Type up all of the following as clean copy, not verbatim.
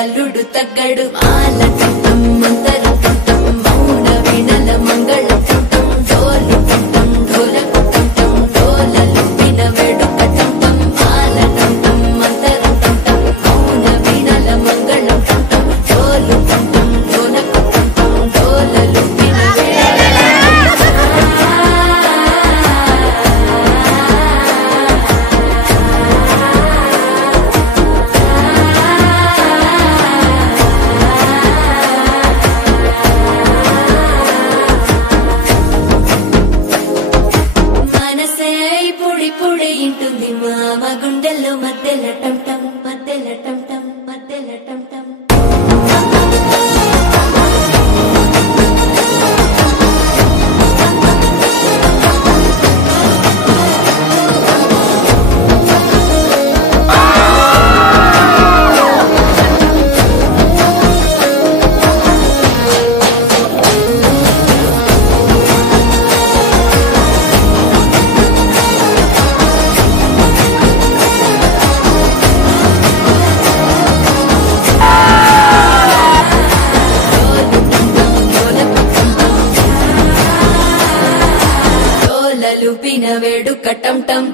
అల్లుడు తగ్గడు మాల టం మంతర టం మౌన వినల మంగళ టం డోలు టం ఢోలకు టం డోలలు విన వేడుక టం మాల టం మంతర టం మౌన వినల మంగళ టం డోలు టం ఢోలకు టం డోలలు విన ఇంటుంది మామ గుండెల్లో మధ్యల టం టం మధ్యల టం టం మధ్యల టం టం లూపిన వేడుక టం టం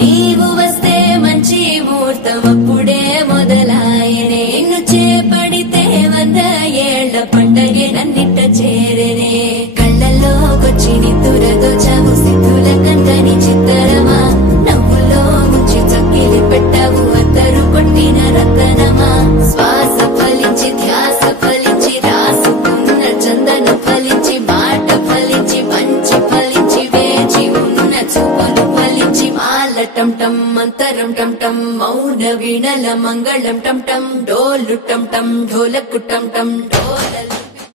నీవు వస్తే మంచి ముహూర్తం అప్పుడే మొదలాయనే నిన్ను చేపడితే 100 ఏళ్ల పండగే నన్నిట్ట చేరేనే కళ్ళల్లోకొచ్చి నిద్దురదోచావు సిద్ధుల కందని చిత్తరమా నవ్వులో ముంచి చక్కిలి పెట్టావు అద్దరు కొట్టిన రతనమా శ్వాస ఫలించి ధ్యాస ఫలించి రాసుకున్న చందన ఫలించి మాట ఫలించి మంచి ఫలించి వేచి ఉన్న చూపులు ఫలించి మాల టం టం మంతరం టం టం మౌన వీణల మంగళం టం టం డోలు టం టం ఢోలకు టం టం డోలలు